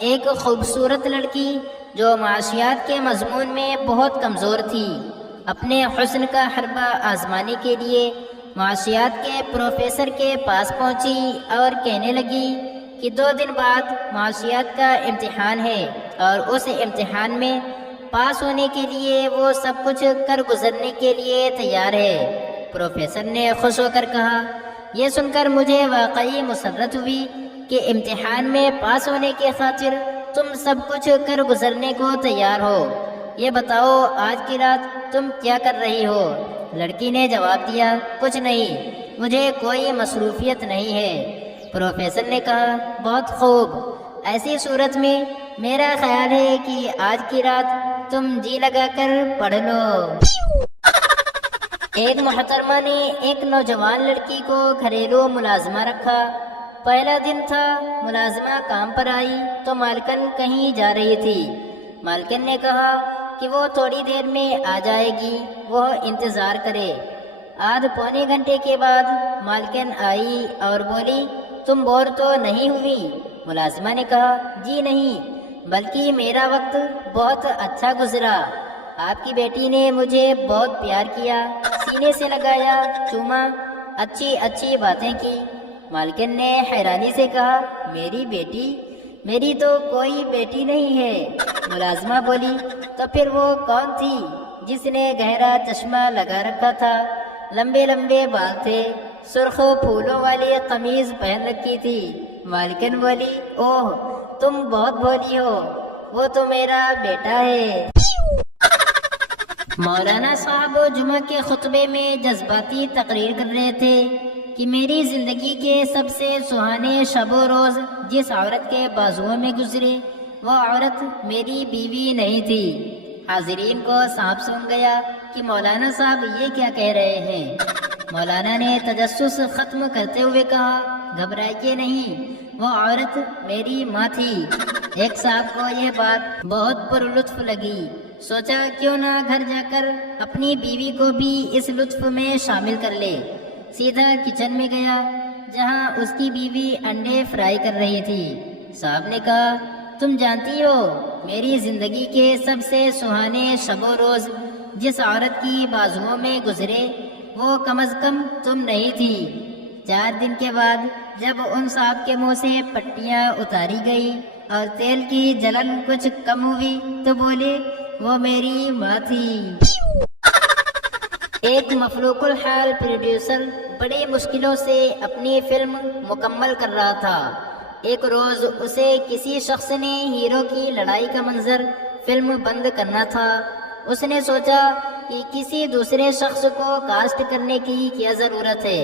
ایک خوبصورت لڑکی جو معاشیات کے مضمون میں بہت کمزور تھی، اپنے حسن کا حربہ آزمانے کے لیے معاشیات کے پروفیسر کے پاس پہنچی اور کہنے لگی کہ 2 دن بعد معاشیات کا امتحان ہے اور اس امتحان میں پاس ہونے کے لیے وہ سب کچھ کر گزرنے کے لیے تیار ہے۔ پروفیسر نے خوش ہو کر کہا، یہ سن کر مجھے واقعی مسرت ہوئی کہ امتحان میں پاس ہونے کی خاطر تم سب کچھ کر گزرنے کو تیار ہو۔ یہ بتاؤ آج کی رات تم کیا کر رہی ہو؟ لڑکی نے جواب دیا، کچھ نہیں، مجھے کوئی مصروفیت نہیں ہے۔ پروفیسر نے کہا، بہت خوب، ایسی صورت میں میرا خیال ہے کہ آج کی رات تم جی لگا کر پڑھ لو۔ ایک محترمہ نے ایک نوجوان لڑکی کو گھریلو ملازمہ رکھا۔ پہلا دن تھا، ملازمہ کام پر آئی تو مالکن کہیں جا رہی تھی۔ مالکن نے کہا کہ وہ تھوڑی دیر میں آ جائے گی، وہ انتظار کرے۔ آدھ پونے گھنٹے کے بعد مالکن آئی اور بولی، تم بور تو نہیں ہوئی؟ ملازمہ نے کہا، جی نہیں، بلکہ میرا وقت بہت اچھا گزرا۔ آپ کی بیٹی نے مجھے بہت پیار کیا، سینے سے لگایا، چوما، اچھی اچھی باتیں کی۔ مالکن نے حیرانی سے کہا، میری بیٹی؟ میری تو کوئی بیٹی نہیں ہے۔ ملازمہ بولی، تو پھر وہ کون تھی جس نے گہرا چشمہ لگا رکھا تھا، لمبے لمبے بال تھے، سرخ پھولوں والی قمیض پہن رکھی تھی؟ مالکن بولی، اوہ تم بہت بھولی ہو، وہ تو میرا بیٹا ہے۔ مولانا صاحب جمعہ کے خطبے میں جذباتی تقریر کر رہے تھے کہ میری زندگی کے سب سے سہانے شب و روز جس عورت کے بازوؤں میں گزرے وہ عورت میری بیوی نہیں تھی۔ حاضرین کو سانپ سونگ گیا کہ مولانا صاحب یہ کیا کہہ رہے ہیں۔ مولانا نے تجسس ختم کرتے ہوئے کہا، گھبرائیے نہیں، وہ عورت میری ماں تھی۔ ایک صاحب کو یہ بات بہت پر لطف لگی، سوچا کیوں نہ گھر جا کر اپنی بیوی کو بھی اس لطف میں شامل کر لے۔ سیدھا کچن میں گیا جہاں اس کی بیوی انڈے فرائی کر رہی تھی۔ صاحب نے کہا، تم جانتی ہو میری زندگی کے سب سے سہانے شب و روز جس عورت کی بازوؤں میں گزرے وہ کم از کم تم نہیں تھی۔ 4 دن کے بعد جب ان صاحب کے منہ سے پٹیاں اتاری گئی اور تیل کی جلن کچھ کم ہوئی تو بولے، وہ میری ماں تھی۔ ایک مفلوق الحال پروڈیوسر بڑی مشکلوں سے اپنی فلم مکمل کر رہا تھا۔ ایک روز اسے کسی شخص نے ہیرو کی لڑائی کا منظر فلم بند کرنا تھا۔ اس نے سوچا کہ کسی دوسرے شخص کو کاسٹ کرنے کی کیا ضرورت ہے۔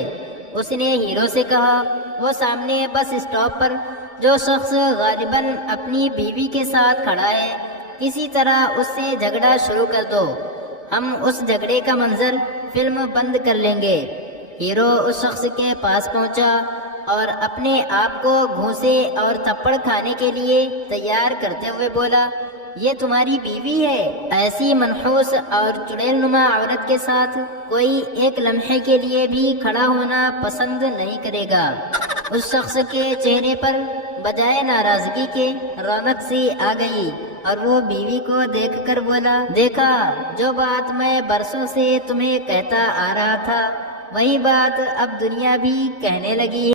اس نے ہیرو سے کہا، وہ سامنے بس اسٹاپ پر جو شخص غالباً اپنی بیوی کے ساتھ کھڑا ہے، کسی طرح اس سے جھگڑا شروع کر دو، ہم اس جھگڑے کا منظر فلم بند کر لیں گے۔ ہیرو اس شخص کے پاس پہنچا اور اپنے آپ کو گھونسے اور تھپڑ کھانے کے لیے تیار کرتے ہوئے بولا، یہ تمہاری بیوی ہے؟ ایسی منحوس اور چڑیل نما عورت کے ساتھ کوئی ایک لمحے کے لیے بھی کھڑا ہونا پسند نہیں کرے گا۔ اس شخص کے چہرے پر بجائے ناراضگی کے رونق سی آ گئی اور وہ بیوی کو دیکھ کر بولا، دیکھا جو بات میں برسوں سے تمہیں کہتا آ رہا تھا وہی بات اب دنیا بھی کہنے لگی ہے۔